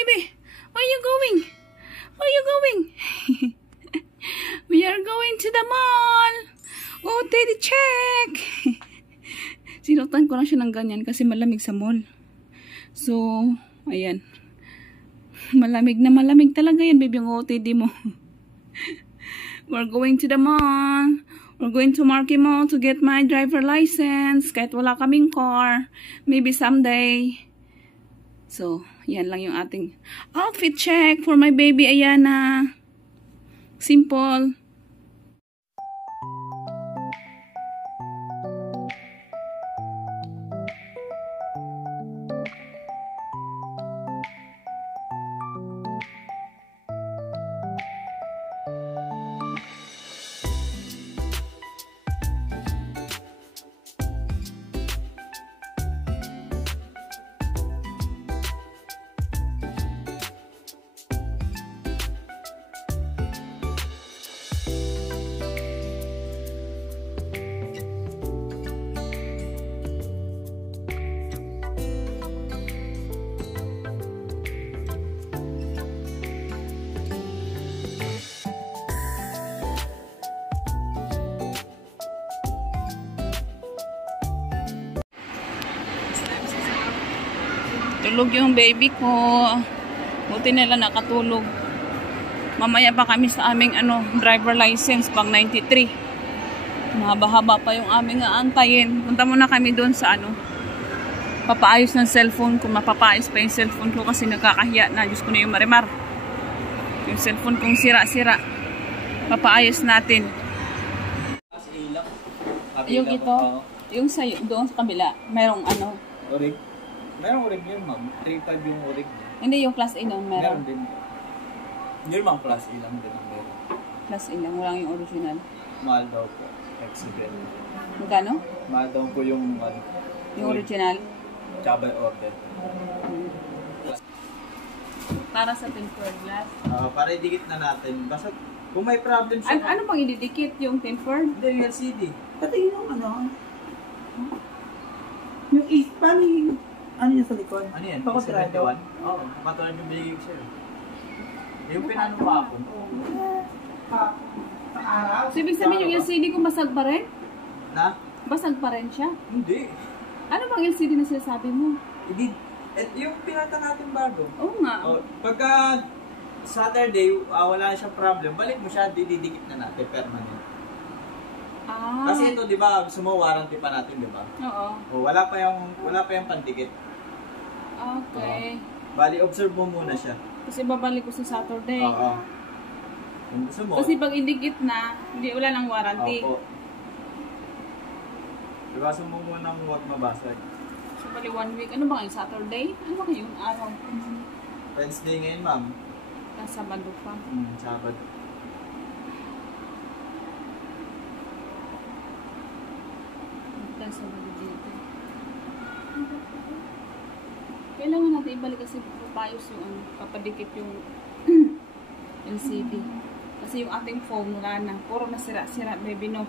Baby, where are you going? Where are you going? We are going to the mall. Oh, Teddy, check. Sinutan ko lang siya ng ganyan kasi malamig sa mall. So, ayan. Malamig na malamig talaga yan, baby, yung OTD mo. We're going to the mall. We're going to Marquee Mall to get my driver license. Kahit wala kaming car. Maybe someday. So, yan lang yung ating outfit check for my baby Ayana. Simple. Tulog yung baby ko. Buti nila nakatulog. Mamaya pa kami sa aming driver license pang 93. Mahaba-haba pa yung aming aantayin. Punta muna kami doon sa papaayos ng cellphone ko. Mapapaayos pa yung cellphone ko kasi nagkakahiya na. Diyos ko na yung marimar. Yung cellphone kong sira-sira. Papaayos natin. Yung ito, yung sa'yo, doon sa kabila, mayroong orig? Merong orig yun, ma'am. 3.5 yung orig. Hindi, yung class A nun, meron. Meron din. Yun, ma'am, class A lang din ang meron. Class A lang, walang yung original. Mahal daw po. Exhibit. Magkano? Mahal daw po yung Yung original? Tsaka by order. Para sa tempered glass? Para idikit na natin. Basta kung may problem siya. Ano pang ididikit? Yung tempered? Hindi, yung LCD. Pati yung yung paano yung yun sa likod? Ano yan? Pakotrado? Oo, katulad yung binigay ko sa'yo. Yung pinano kahapon. Sa araw? So, ibig sabihin yung LCD ko basag pa rin? Na? Basag pa rin siya? Hindi. Ano bang LCD na sinasabi mo? Hindi. Yung pinata natin bago. Oo nga. Pagka Saturday, wala na siyang problem, balik mo siya, didikit na natin, permanent. Kasi ito, di ba, gusto mo warranty pa natin, di ba? Oo. Wala pa yung pandikit. Okay. Bali, observe mo muna siya. Kasi babalik ko sa Saturday. Oo. Kung gusto mo. Kasi pag indikit na, hindi wala nang warranty. Opo. Iwasan mo muna ng huwag mabasag. So, bali 1 week. Ano ba kayo? Saturday? Ano ba yung araw? Wednesday ngayon, ma'am. Sabado pa. Sabado. Sabado dito. Kailangan natin ibalik kasi papayos yung papadikit yung LCD. Kasi yung ating phone wala na. Puro nasira-sira, baby, no?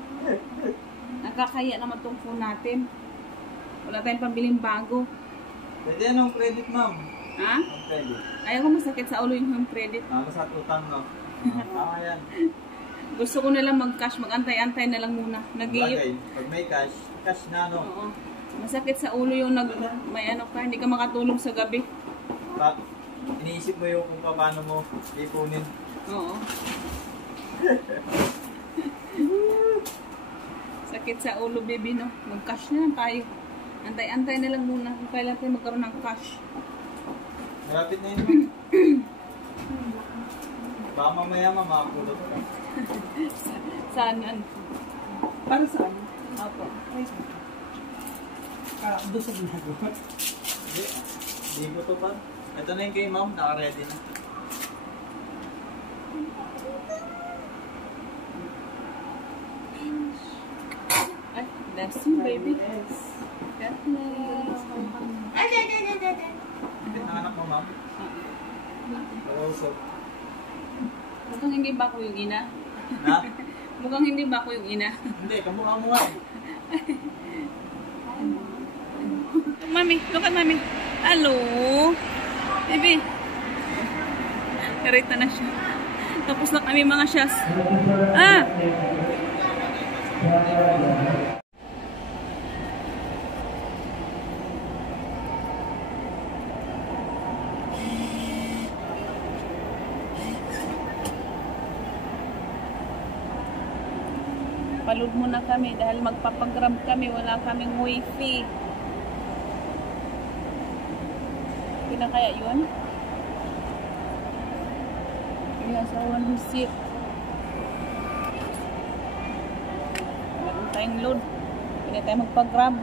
Nakakaya naman tong phone natin. Wala tayong pambiling bago. Pwede anong credit, ma'am? Ha? Ang credit. Ayaw ko masakit sa ulo yung home credit. Masat utang, no? Tama yan. Gusto ko nalang mag-cash, mag-antay-antay na lang muna. Bagay, pag may cash na, no? Oo. Masakit sa ulo yung may hindi ka makatulog sa gabi. Iniisip mo yung kung paano mo ipunin. Oo. Sakit sa ulo, baby, no? Mag-cash na lang tayo. Antay-antay na lang muna kung kailan tayo magkaroon ng cash. Malapit na yun. Baka mamaya mamapulot ka. Saan? Para saan? Opo. Doon sa ginagawa. Hindi ko to pa. Ito na yung kay ma'am, naka-ready na. Ay, bless you, baby. God bless. Kapit ng anak mo, ma'am. Nakausap. Mukhang hindi ba ako yung ina? Na? Mukhang hindi ba ako yung ina? Hindi, kamukha mo nga. Mami, look at mami. Hello. Baby. Narita na siya. Tapos na kami mga syas. Ah! Palud muna kami dahil magpapagrab kami. Wala kaming wifi. Pina kaya yun? Kaya sa one seat. Meron tayong load. Pina tayo magpagrab.